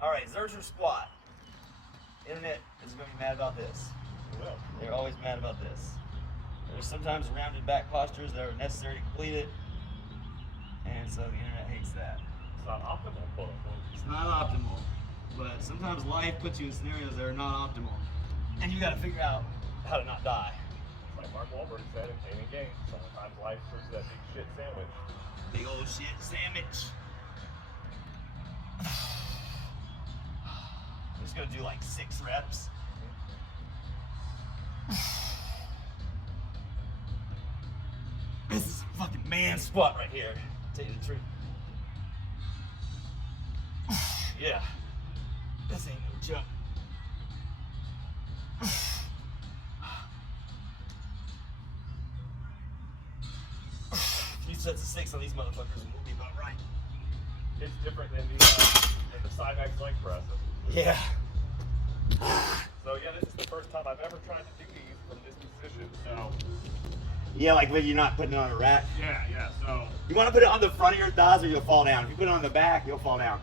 All right, Zercher squat. Internet is going to be mad about this. Well, They're always mad about this. There's sometimes rounded back postures that are necessary to complete it, and so the internet hates that. it's not optimal, quote unquote. It's not optimal, but sometimes life puts you in scenarios that are not optimal, and you got to figure out how to not die. It's like Mark Wahlberg said in Pain and Gain. Sometimes life serves that big shit sandwich. Big old shit sandwich. I'm just gonna do like 6 reps. This is a fucking man squat right here, to tell you the truth. Yeah, this ain't no joke. 3 sets of 6 on these motherfuckers and we'll be about right. It's different than the Cymax leg press. Yeah. So yeah, this is the first time I've ever tried to do these from this position. So Yeah, like when you're not putting it on a rack. yeah. So You want to put it on the front of your thighs or you'll fall down. If you put it on the back, you'll fall down.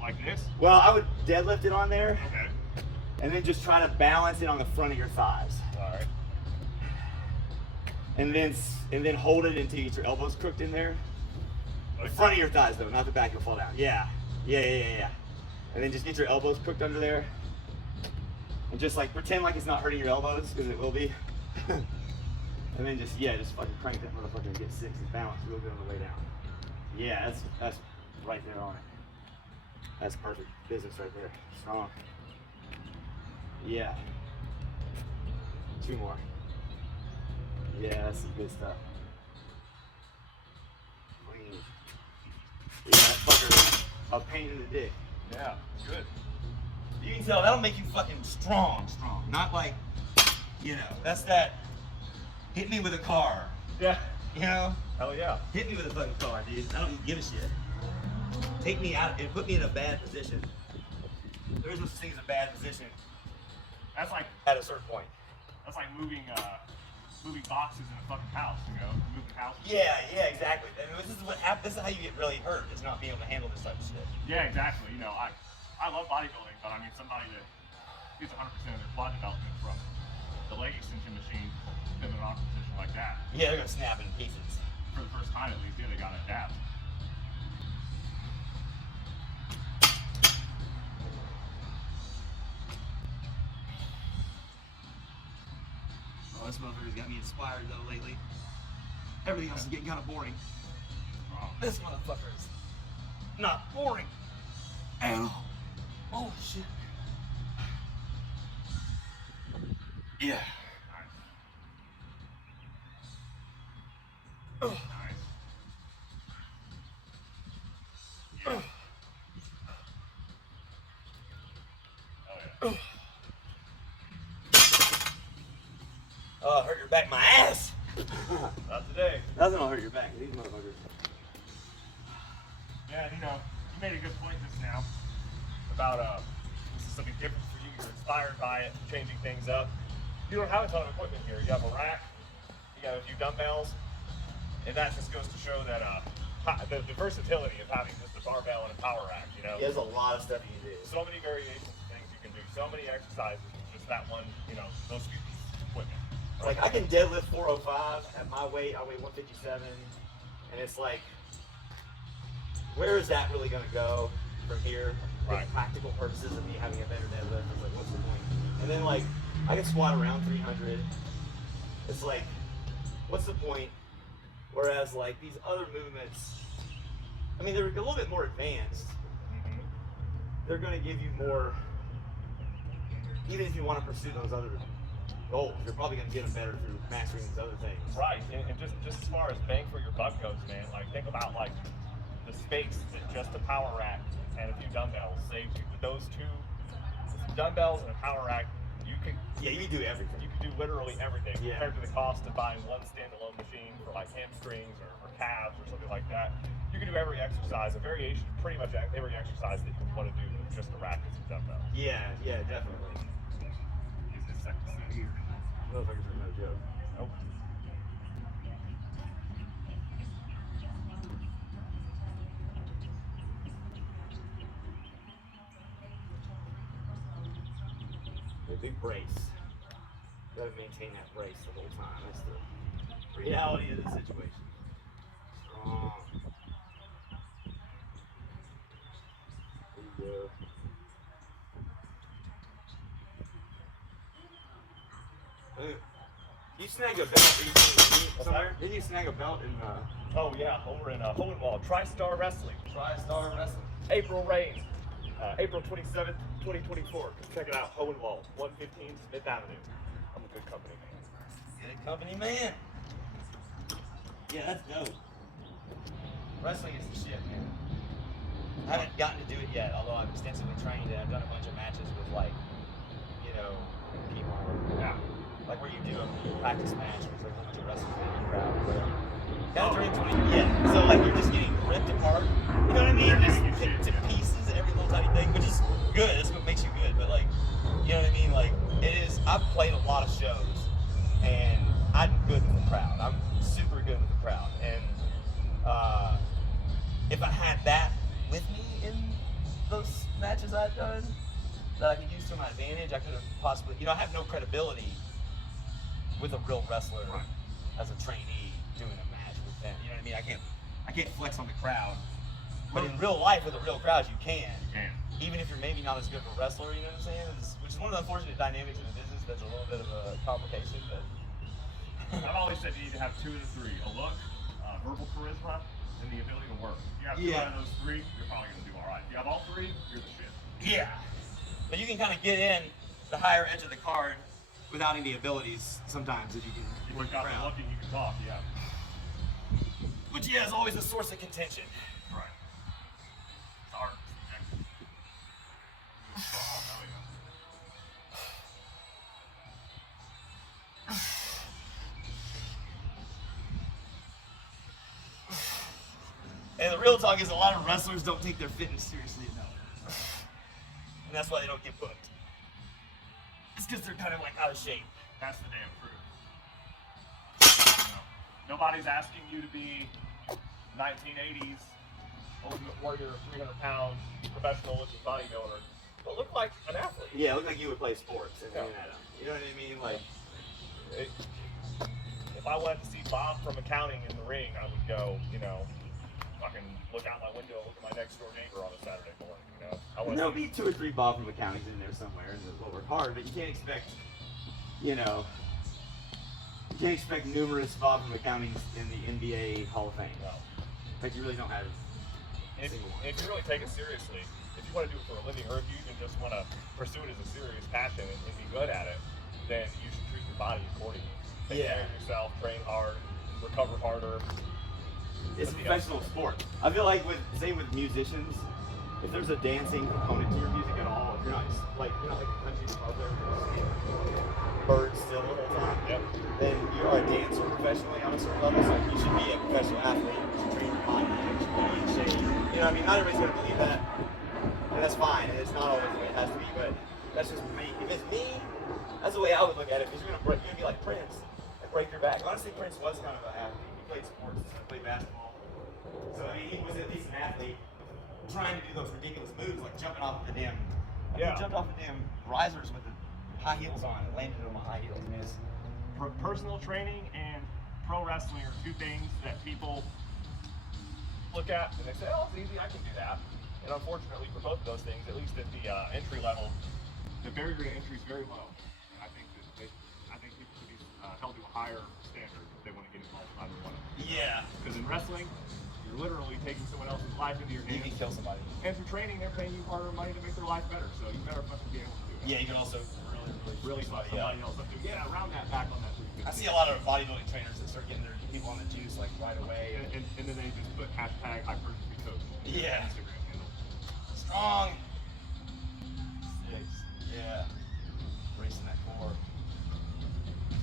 like this. Well, I would deadlift it on there Okay. and then just try to balance it on the front of your thighs. All right. And then hold it until you get your elbows crooked in there. Like The front of your thighs though, not the back, you'll fall down. Yeah. And then just get your elbows crooked under there. And just like pretend like it's not hurting your elbows, because it will be. And then just fucking crank that motherfucker and get 6 and balance real good on the way down. Yeah, that's right there on it. That's perfect business right there. Strong. Yeah. 2 more. Yeah, that's some good stuff. Clean. Yeah, that fucker is a pain in the dick. Yeah. Good. You can tell that'll make you fucking strong. Not like, that's that hit me with a car. Yeah. Hell yeah. Hit me with a fucking car, dude. I don't even give a shit. Take me out and put me in a bad position. There is no such thing as a bad position That's like at a certain point. moving boxes in a fucking house. Moving houses. Yeah, exactly. I mean, this is what happens. This is how you get really hurt. Is not being able to handle this type of shit. Yeah, exactly. I love bodybuilding, but I mean somebody that gets 100% of their quad development from the leg extension machine in an awkward position like that. Yeah, they're gonna snap in pieces. For the first time at least, yeah, they gotta adapt. Oh, this motherfucker's got me inspired though lately. Everything else is getting kind of boring. Oh. This motherfucker is not boring at all. Oh shit. Yeah. Nice. Oh. Nice. Yeah. Oh yeah. Oh, hurt your back, my ass. Not today. Nothing will hurt your back. These motherfuckers. Yeah, you made a good point just now about this is something different for you. You're inspired by it, changing things up. You don't have a ton of equipment here. You have a rack, you got a few dumbbells, and that just goes to show that the versatility of having just a barbell and a power rack. Yeah, there's a lot of stuff you can do. So many variations of things you can do. So many exercises with just that one, those few pieces of equipment. Like I can deadlift 405 at my weight. I weigh 157, and it's like, where is that really gonna go from here? For Right. practical purposes of me having a better deadlift, it's like, what's the point? And then like, I can squat around 300. It's like, what's the point? Whereas like these other movements, I mean, they're a little bit more advanced. Mm-hmm. They're gonna give you more, even if you want to pursue those other goals, you're probably gonna get them better through mastering these other things. Right, and just as far as bang for your buck goes, man, like think about like the space that just a power rack and a few dumbbells saves you. With those two dumbbells and a power rack, you can do everything. You can do literally everything Yeah. compared to the cost of buying one standalone machine for like hamstrings or calves or something like that. You can do every exercise, a variation, pretty much every exercise that you want to do with just a rack and some dumbbells. Yeah, definitely. Is this second set here? Motherfuckers are no joke. Nope. A big brace. Gotta maintain that brace the whole time. That's the reality of the situation. Strong. There you go. You snag a belt recently somewhere? Didn't you snag a belt in Oh yeah, over in Hohenwald, TrStar Wrestling. TrStar Wrestling? April Reigns, April 27th, 2024. Check it out, Hohenwald, 115 Smith Avenue. I'm a good company man. Good company man. Yeah, that's dope. Wrestling is the shit, man. I haven't gotten to do it yet, although I'm extensively trained and I've done a bunch of matches with people. Yeah. Like where you do a practice match, there's like a bunch of wrestlers in the crowd or whatever. Got to turn into it. Yeah. So like you're just getting ripped apart. You know what I mean? Just to pieces, every little tiny thing, which is good. That's what makes you good. But like, you know what I mean? Like it is. I've played a lot of shows, and I'm good with the crowd. I'm super good with the crowd. And if I had that with me in those matches I've done, that I could use to my advantage, I could have possibly. I have no credibility with a real wrestler as a trainee doing a match with them. You know what I mean? I can't flex on the crowd. But in real life with a real crowd you can. Even if you're maybe not as good of a wrestler, you know what I'm saying? Which is one of the unfortunate dynamics in the business that's a little bit of a complication, but I've always said you need to have 2 of the 3. A look, verbal charisma, and the ability to work. If you have 2 out of those 3, you're probably gonna do alright. If you have all 3, you're the shit. Yeah. But you can kind of get in the higher edge of the card without any abilities sometimes if you can If work you've got the the crowd. look and you can talk, yeah. Which is always a source of contention. Right. It's art. Oh, hell yeah. And the real talk is a lot of wrestlers don't take their fitness seriously enough. And that's why they don't get booked. It's because they're kind of like out of shape. That's the damn truth. Nobody's asking you to be 1980s Ultimate Warrior, 300-pound professional looking bodybuilder, but look like an athlete. Yeah, look like you would play sports. And Yeah. you know what I mean? Like, If I went to see Bob from accounting in the ring, I would go, fucking look out my window, look at my next door neighbor on a Saturday morning. there'll be 2 or 3 Bob from accountings in there somewhere, and they'll work hard. But you can't expect, numerous Bob from accountings in the NBA Hall of Fame. No. Like you really don't have. If you really take it seriously, if you want to do it for a living, or if you even just want to pursue it as a serious passion and be good at it, then you should treat your body accordingly. Take care of yourself, train hard, recover harder. It's a professional sport. I feel like same with musicians. If there's a dancing component to your music at all, if you're not like a country club there, birds still the whole time. Yep. Then you are a dancer professionally on a certain level. So you should be a professional athlete. You should train your body. You should be in shape. You know what I mean? Not everybody's gonna believe that, and that's fine. And it's not always the way it has to be, but that's just me. If it's me, that's the way I would look at it. Because you're gonna be like Prince and break your back. Honestly, Prince was kind of an athlete. He played sports. He played basketball. So I mean, he was at least an athlete. Trying to do those ridiculous moves like jumping off the damn. He jumped off the damn risers with the high heels on and landed on my high heels. I mean, it's, Personal training and pro wrestling are 2 things that people look at and they say, "Oh, it's easy, I can do that." And unfortunately, for both of those things, at least at the entry level, the barrier to entry is very low. And I think people should be held to a higher standard if they want to get involved in either one of them. yeah. Because in wrestling, you're literally taking someone else's life into your You hands. can kill somebody. And through training, they're paying you harder money to make their life better. So you better fucking be able to do it. Yeah, you can also Really fuck somebody else up to get around that back on that 350. I see a lot of bodybuilding trainers that start getting their people on the juice like right away. And then they just put hashtag hypertrophy coach. Yeah. Instagram handle. Strong. 6. Yeah. Racing that core.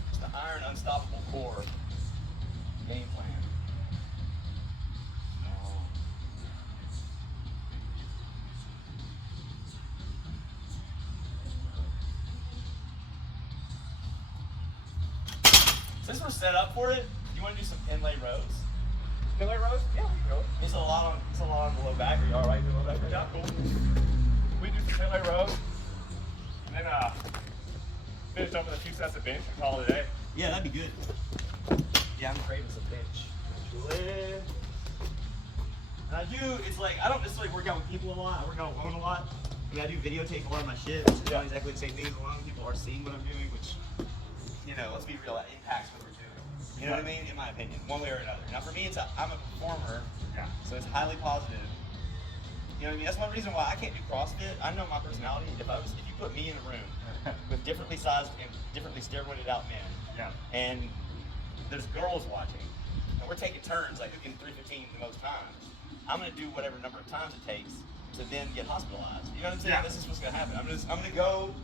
It's the iron unstoppable core. Game plan. Oh. Since we're set up for it, do you want to do some pin lay rows? Pin lay rows? Yeah, we can go. It's a lot on the low back. Are you all right with the low back? Yeah, cool. We do some pin lay rows. And then finish up with a few sets of bench and call it a day. Yeah, that'd be good. Yeah, I'm craving some bench. And I do, it's like, I don't necessarily work out with people a lot. I work out alone a lot. I mean, I do videotape a lot of my shit, which is not exactly the same thing as a lot of people are seeing what I'm doing, which, you know, let's be real, that impacts what we're doing. You know what I mean? In my opinion, one way or another. Now, for me, I'm a performer, so it's highly positive. You know what I mean? That's one reason why I can't do CrossFit. I know my personality. If you put me in a room with differently sized and differently steroided out men, and there's girls watching, and we're taking turns, like who can 315 the most times, I'm gonna do whatever number of times it takes to then get hospitalized. You know what I'm saying? This is what's gonna happen. I'm gonna go,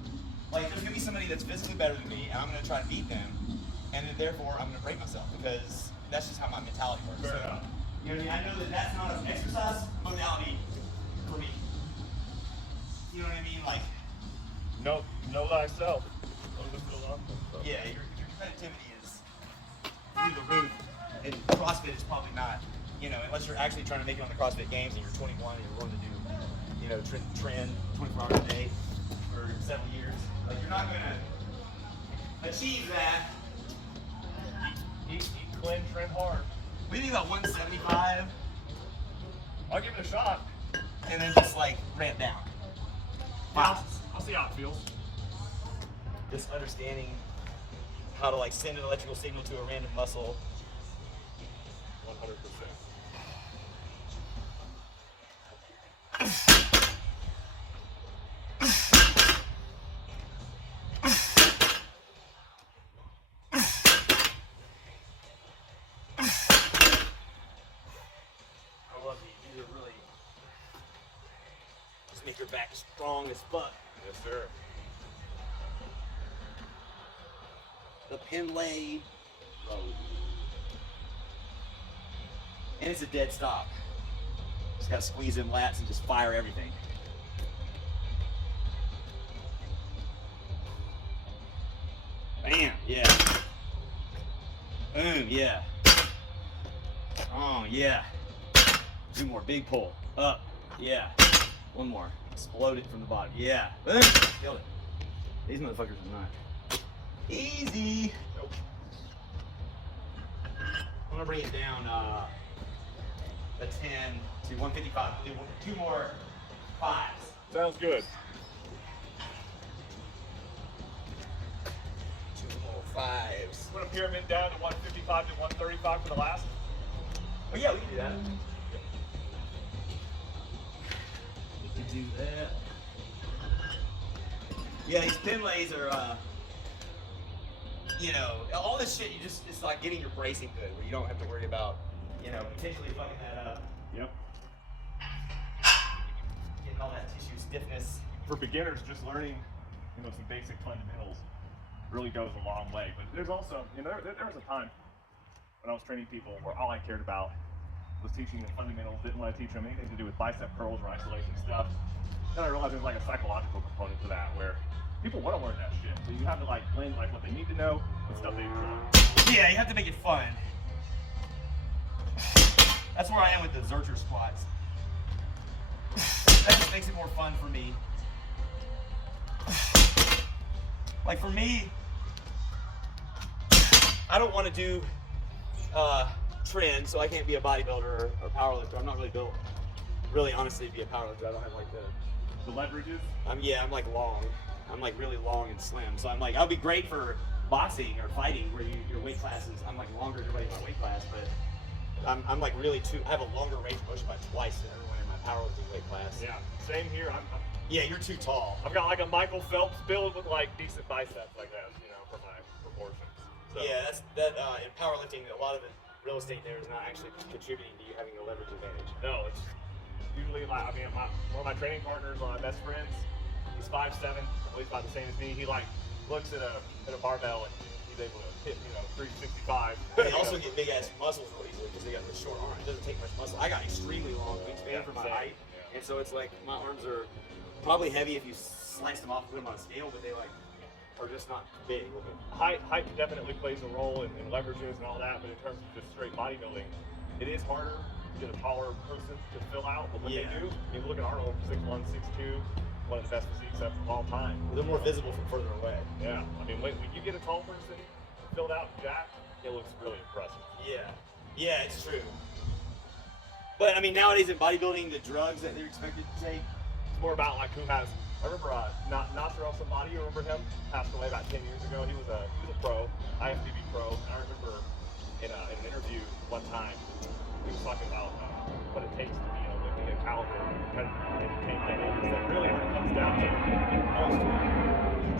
like there's gonna be somebody that's physically better than me, and I'm gonna try to beat them, and then therefore I'm gonna break myself because that's just how my mentality works. Fair enough. You know what I mean? I know that that's not an exercise modality for me. You know what I mean? Like, know thyself. yeah, your competitivity is through the roof, and CrossFit is probably not. You know, unless you're actually trying to make it on the CrossFit Games and you're 21 and you're willing to do, you know, trend 24 hours a day for several years. Like, you're not going to achieve that. Eat clean, trend hard. We think about 175. I'll give it a shot. And then just like ramp down. Wow. I'll see how it feels. Just understanding how to like send an electrical signal to a random muscle. 100%. I love these. These are really just make your back strong as fuck. Yes, sir. The pin lay. And it's a dead stop. Just gotta squeeze in lats and just fire everything. Bam, yeah. Boom, yeah. Oh, yeah. Two more, big pull. Up, yeah. One more. Explode it from the bottom. Yeah. Boom. Killed it. These motherfuckers are not. Easy. Nope. I'm gonna bring it down a 10 to 155. Do two more fives. Sounds good. Two more fives. Put a pyramid down to 155 to 135 for the last. Oh yeah, we can do that. We can do that. Yeah, these pin lays are, you know, all this shit, it's like getting your bracing good, where you don't have to worry about, you know, potentially fucking that up. Yep. Getting all that tissue stiffness. For beginners, just learning, you know, some basic fundamentals really goes a long way. But there's also, you know, there was a time when I was training people where all I cared about was teaching them fundamentals, didn't want to teach them anything to do with bicep curls or isolation stuff. Then I realized there's like a psychological component to that where people want to learn that shit. So you have to like blend like what they need to know with stuff they enjoy. Yeah, you have to make it fun. That's where I am with the Zercher squats. That just makes it more fun for me. Like for me, I don't want to do trend, so I can't be a bodybuilder or powerlifter. I'm not really built, really honestly, to be a powerlifter. I don't have like The leverages? I'm like long. I'm like really long and slim. So I'm like, I'll be great for boxing or fighting where your weight classes, I'm like longer than everybody in my weight class, but I'm like really I have a longer range of motion by twice than everyone in my powerlifting weight class. Yeah, same here. Yeah, you're too tall. I've got like a Michael Phelps build with like decent biceps like that, you know, for my proportions. So. Yeah, in powerlifting, a lot of the real estate there is not actually contributing to you having a leverage advantage. No, it's usually like, I mean, one of my training partners, one of my best friends, he's 5'7", weighs about the same as me. He like looks at a barbell and he's able to hit, you know, 365. They also get big ass muscles real easily because they got the short arm. It doesn't take much muscle. I got extremely long wingspan for my height, and so it's like my arms are probably heavy if you slice them off and put them on a scale, but they like are just not big. Height definitely plays a role in leverages and all that, but in terms of just straight bodybuilding, it is harder to get a taller person to fill out. But when they do, I mean, look at Arnold, 6'1", 6'2", one of the best physiques of all time. They're more visible from further away. Yeah, I mean, when you get a tall person filled out and jacked, it looks really impressive. Yeah, it's true. But I mean, nowadays in bodybuilding, the drugs that they're expected to take, It's more about like who has. I remember Nasser somebody. You remember him? Passed away about 10 years ago. He was a pro, IFBB pro. And I remember in an interview one time, he was talking about what it takes to be an Olympic caliber competitor. And he came to him and said, really, when it comes down to most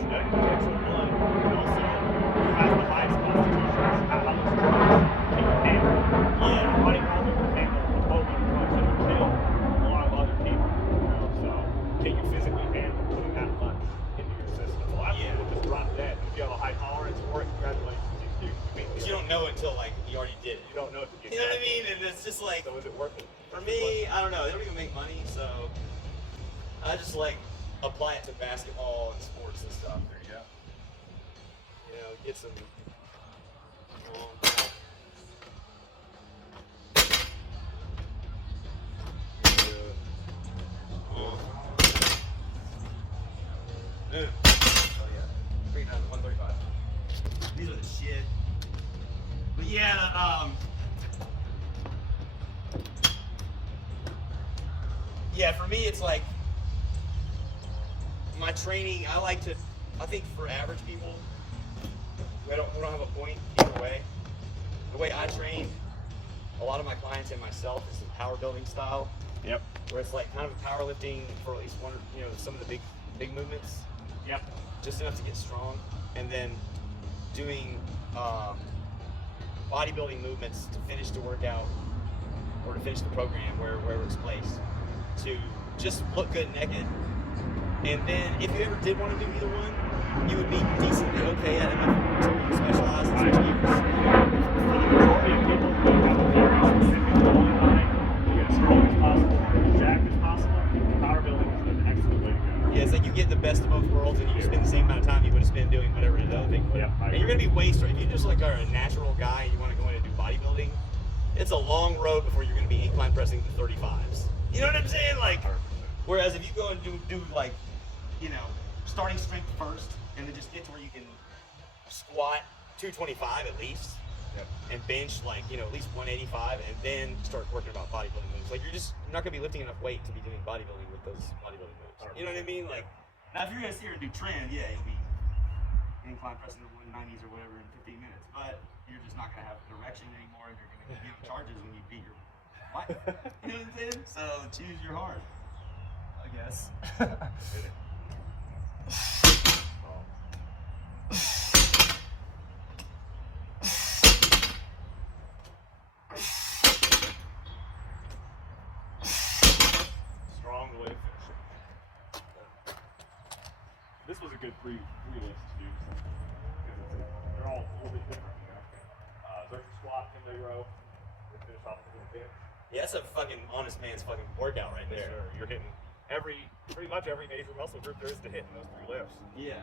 genetic potential, one, and also who has the highest constitution, how much drugs can you handle? Yeah, your body probably can handle a boatload of drugs that would kill a lot of other people. So can you physically handle putting that much into your system? A lot of people just drop dead. If you have a high tolerance for it, congratulations. because you don't know until like you already did it. You don't know if you get. You know what I mean? And it's just like, So is it worth it? for me, I don't know. They don't even make money, so I just like apply it to basketball and sports and stuff. There you go. You know, get some. Yeah. Oh yeah. 135. These are the shit. But yeah, yeah, for me it's like my training, I think for average people, we don't have a point either way. The way I train a lot of my clients and myself is the power building style. Yep. Where it's like kind of powerlifting for at least one, you know, some of the big movements. Yep. Just enough to get strong, and then doing bodybuilding movements to finish the workout or to finish the program wherever it's placed, to just look good naked. And then if you ever did want to do either one, you would be decently okay at it until you specialize in certain years. For the majority of people who have a very specific goal in mind, to get as strong as possible or as jacked as possible, power building is an excellent way to go. Yeah, it's like you get the best of both worlds, and you spend the same amount of time you would have spent doing whatever the other thing would. Yep, I And you're gonna be way strong. If you just like are a natural guy and you want to go in and do bodybuilding, it's a long road before you're gonna be incline pressing the 35s. You know what I'm saying? Like, whereas if you go and do like, you know, starting strength first, and then just get to where you can squat 225 at least, Yep. and bench like, you know, at least 185, and then start working about bodybuilding moves. Like, you're not gonna be lifting enough weight to be doing bodybuilding with those bodybuilding moves. You know what I mean? Like, now if you're gonna sit here and do trend, yeah, you'll be incline pressing the 190s or whatever in 15 minutes, but you're just not gonna have direction anymore, and you're gonna give charges when you beat your wife. You know what I'm saying? So choose your heart, I guess. Strong way to finish it. This was a good pre-list to do because they're all a little bit different, you know. Zercher squat, 10-leg row, we finish off with a little bench. Yeah, that's a fucking honest man's fucking workout right there. Sure, you're hitting pretty much every major muscle group there is to hit in those three lifts. Yeah.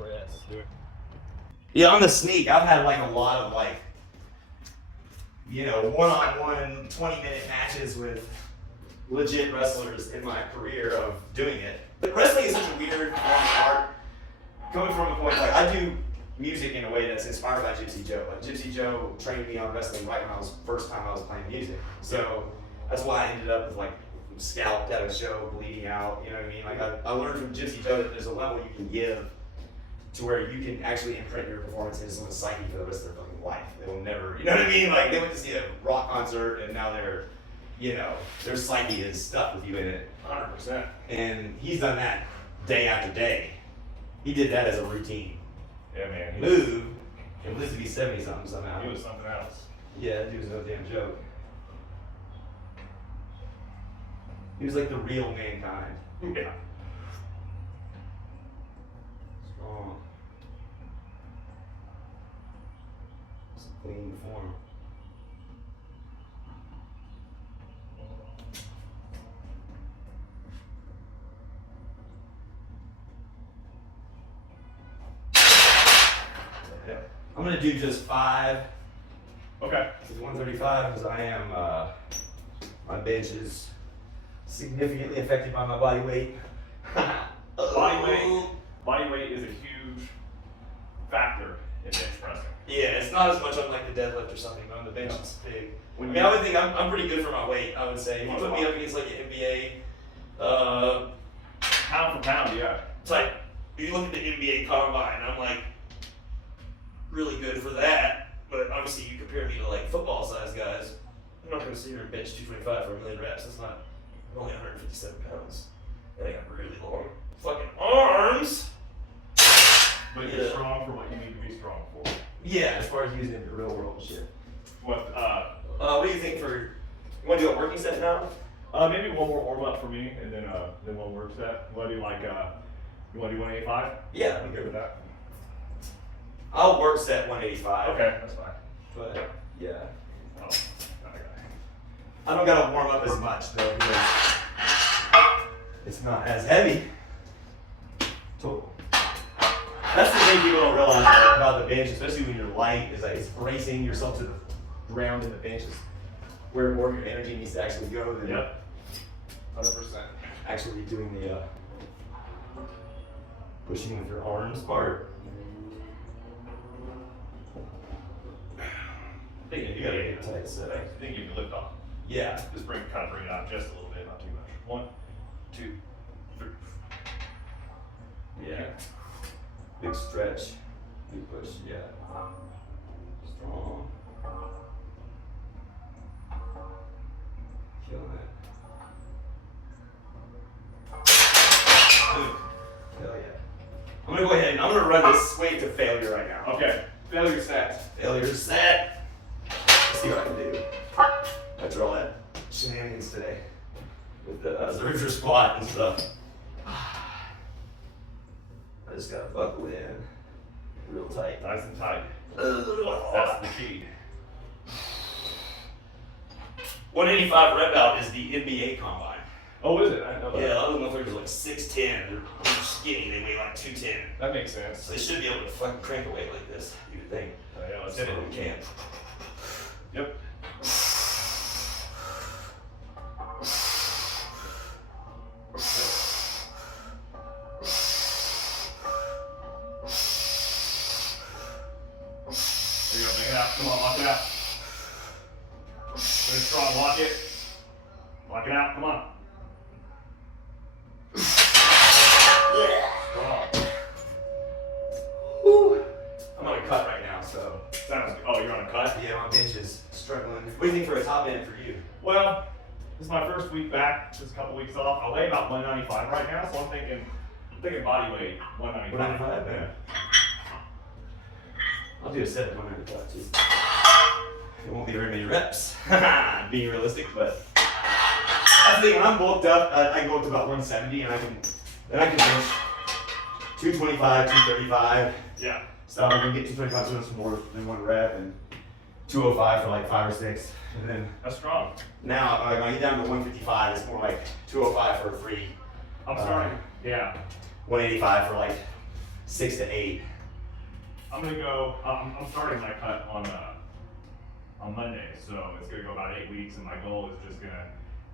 Let's do it. Yeah, on the sneak, I've had like a lot of like, you know, one-on-one 20-minute matches with legit wrestlers in my career of doing it. But wrestling is such a weird form of art. Coming from a point, like, I do music in a way that's inspired by Gypsy Joe. Like, Gypsy Joe trained me on wrestling right when first time I was playing music. So that's why I ended up with like scalped at a show, bleeding out, you know what I mean? Like, I learned from Gypsy Joe that there's a level you can give to where you can actually imprint your performances on the psyche for the rest of their fucking life. They will never, you know what I mean? Like, they went to see a rock concert and now their psyche is stuck with you in it. 100%. And he's done that day after day. He did that as a routine. Yeah, man. Move and lives to be 70 something somehow. He was something else. Yeah, that dude was no damn joke. He was like the real mankind. Yeah. Strong. It's a clean form. I'm gonna do just 5. Okay. This is 135 because I am, my bench is significantly affected by my body weight. Body weight is a huge factor in bench pressing. Yeah, it's not as much on like the deadlift or something, but on the bench it's big. I mean, I would think I'm pretty good for my weight, I would say. If you put me up against like an NBA, pound for pound, yeah. it's like, if you look at the NBA combine, I'm like really good for that. But obviously you compare me to like football sized guys, I'm not gonna sit here and bench 225 for a million reps. That's not, I'm only 157 pounds. And I got really long fucking arms. But you're strong for what you need to be strong for. Yeah, as far as using it in the real world and shit. What do you think for, you wanna do a working set now? maybe one more warm up for me, and then one work set. You wanna do like you wanna do 185? Yeah, I'm good with that. I'll work set 185. Okay, that's fine. But yeah. Oh, okay. I don't gotta warm up as much though because it's not as heavy. Total. That's the thing people don't realize about the bench, especially when you're light, is like it's bracing yourself to the ground in the bench is where more of your energy needs to actually go than 100%. actually doing the pushing with your arms part. I think you gotta get a tight set. I think you can lift off. Yeah. Just bring it out just a little bit, not too much. 1, 2, 3. Yeah. Big stretch. Big push. Yeah. Strong. Killing it. Dude. Hell yeah. I'm gonna go ahead and I'm gonna run this weight to failure right now. Okay. Failure set. Failure set. Let's see what I can do. After all that shenanigans today with the river squat and stuff. I just gotta buckle in real tight. Nice and tight. That's the key. 185 rep out is the NBA combine. Oh, is it? I didn't know that. Yeah, a lot of the motherfuckers are like 6'10". They're skinny. They weigh like 210. That makes sense. So they should be able to fucking crank a weight like this. You would think. Yeah, let's hit it. We can. Yep. There you go, bring it out. Come on, lock it out. Very strong, lock it. Lock it out, come on. Strong. Whew. I'm on a cut right now, so. Sounds good. Oh, you're on a cut? Yeah, my bench is struggling. What do you think for a top end for you? Well, this is my first week back, just a couple weeks off. I weigh about 195 right now, so I'm thinking body weight, 195. 195, yeah. I'll do a set at 195 too. It won't be very many reps, being realistic, but I think when I'm bulked up, I go up to about 170 and I can bench 225, 235. Yeah. So I'm gonna get 225 minutes more than one rep and 205 for like 5 or 6. And then That's strong. now when I get down to 155, it's more like 205 for a free. I'm starting. Yeah. 185 for like 6 to 8. I'm gonna go. I'm starting my cut on Monday, so it's gonna go about 8 weeks, and my goal is just gonna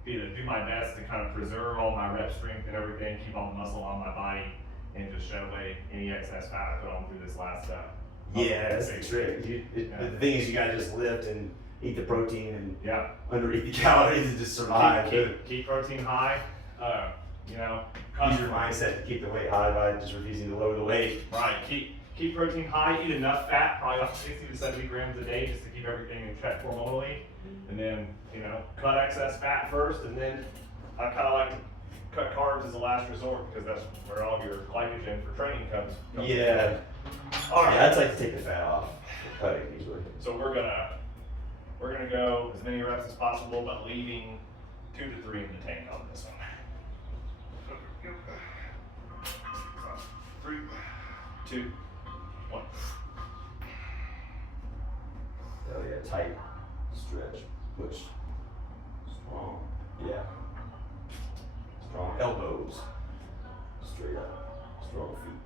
be to do my best to kind of preserve all my rep strength and everything, keep all the muscle on my body, and just shed away any excess fat I put on through this last Yeah, that's the trick. The thing is, you gotta just lift and eat the protein and undereat the calories and just survive. Keep protein high. You know, use your mindset to keep the weight high by just refusing to lower the weight. Right. Keep protein high. Eat enough fat, probably about 60 to 70 grams a day, just to keep everything in check hormonally. And then, cut excess fat first, and then I kind of like to cut carbs as a last resort because that's where all your glycogen for training comes. Yeah. All right. Yeah, I'd like to take the fat off. Cut it usually. So we're gonna go as many reps as possible, but leaving 2 to 3 in the tank on this one. 3, 2, 1. Oh yeah, tight, stretch, push, strong. Yeah. Strong elbows. Straight up. Strong feet.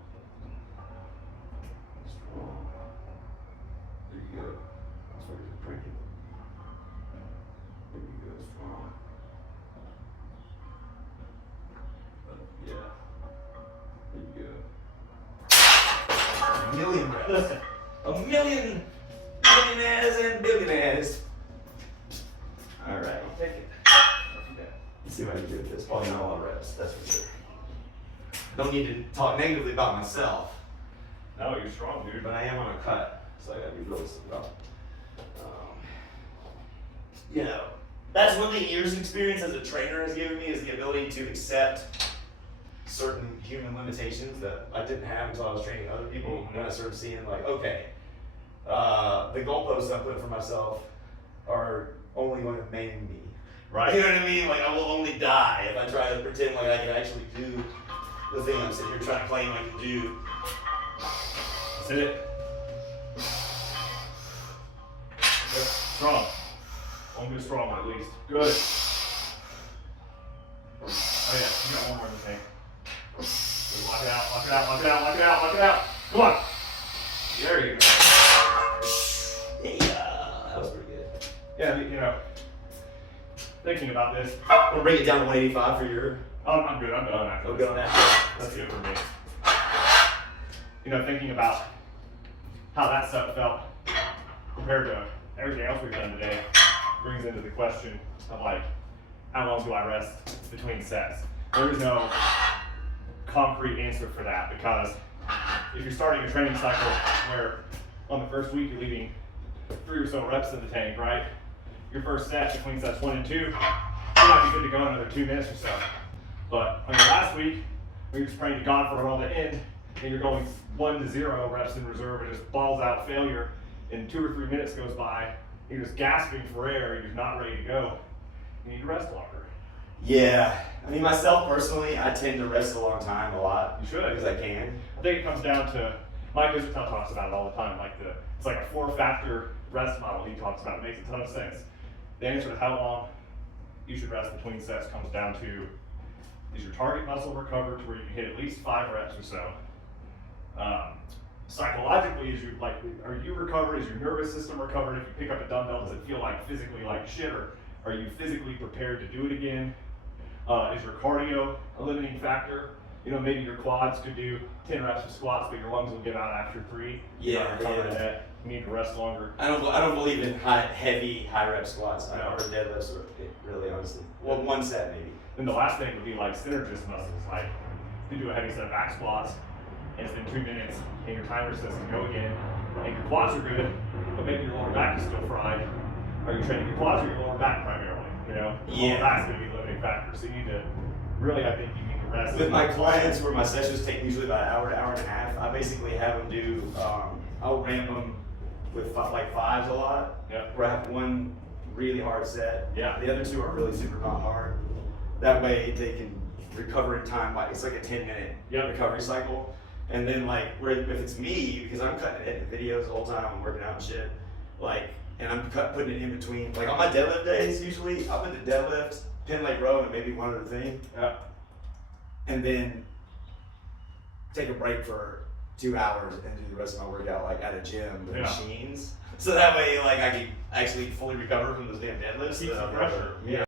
Strong. million reps. Listen, a million millionaires and billionaires. All right, I'll take it. Let's see what I can do with this. Probably not a lot of reps, that's for sure. Don't need to talk negatively about myself. No, you're strong, dude. But I am on a cut, so I gotta be realistic about it. You know, that's one thing years of experience as a trainer has given me, is the ability to accept certain human limitations that I didn't have until I was training other people. And I started seeing like, okay, the goalposts I put for myself are only going to maim me. Right. You know what I mean? Like I will only die if I try to pretend like I can actually do the thing I'm sitting here trying to claim I can do. That's it. Good. Strong. One good strong one at least. Good. Oh yeah, you got one more in the tank. Good. Lock it out, lock it out, lock it out, lock it out, lock it out. Come on. There you go. Yeah, that was pretty good. Yeah, you know, thinking about this. I'm gonna bring it down to 185 for your. I'm good, I'm done after We'll this. go on that. That's good for me. You know, thinking about how that stuff felt compared to everything else we've done today brings into the question of like, how long do I rest between sets? There is no concrete answer for that, because if you're starting a training cycle where on the first week you're leaving 3 or so reps in the tank, right? Your first set between sets 1 and 2, you might be good to go another 2 minutes or so. But on your last week, when you're just praying to God for it all to end, and you're going 1 to 0 reps in reserve and just balls out failure, and 2 or 3 minutes goes by, you're just gasping for air, you're just not ready to go, you need to rest longer. Yeah, I mean myself personally, I tend to rest a long time a lot. You should. Because I can. I think it comes down to, Mike Israel talks about it all the time, like it's like a 4-factor rest model he talks about. It makes a ton of sense. The answer to how long you should rest between sets comes down to, is your target muscle recovered to where you can hit at least 5 reps or so? Psychologically, are you recovered? Is your nervous system recovered? If you pick up a dumbbell, does it feel like physically like shit, or are you physically prepared to do it again? Is your cardio a limiting factor? You know, maybe your quads could do 10 reps of squats, but your lungs will give out after 3. You're not recovered to that. You need to rest longer. I don't believe in heavy high rep squats. I don't deadlifts, really honestly. Well, 1 set maybe. Then the last thing would be like synergist muscles. Like you do a heavy set of back squats, and it's been 2 minutes, and your timer says to go again, and your quads are good, but maybe your lower back is still fried. Are you training your quads or your lower back primarily? You know, lower back's going to be a limiting factor. So you need to really, I think, you need to rest. With my clients, where my sessions take usually about an hour to hour and a half, I basically have them do. I'll ramp them with like 5s a lot. Yep. Where I have 1 really hard set. Yeah. The other 2 are really super not hard. That way they can recover in time. Like it's like a 10-minute recovery cycle. And then like if it's me, because I'm cutting it in videos the whole time, I'm working out and shit. Like, and I'm putting it in between. Like on my deadlift days, usually I'll put the deadlift, pin leg row, and maybe one other thing. Yeah. And then take a break for 2 hours and do the rest of my workout like at a gym with machines. So that way, like I can actually fully recover from those damn deadlifts. Keep some pressure. Yeah.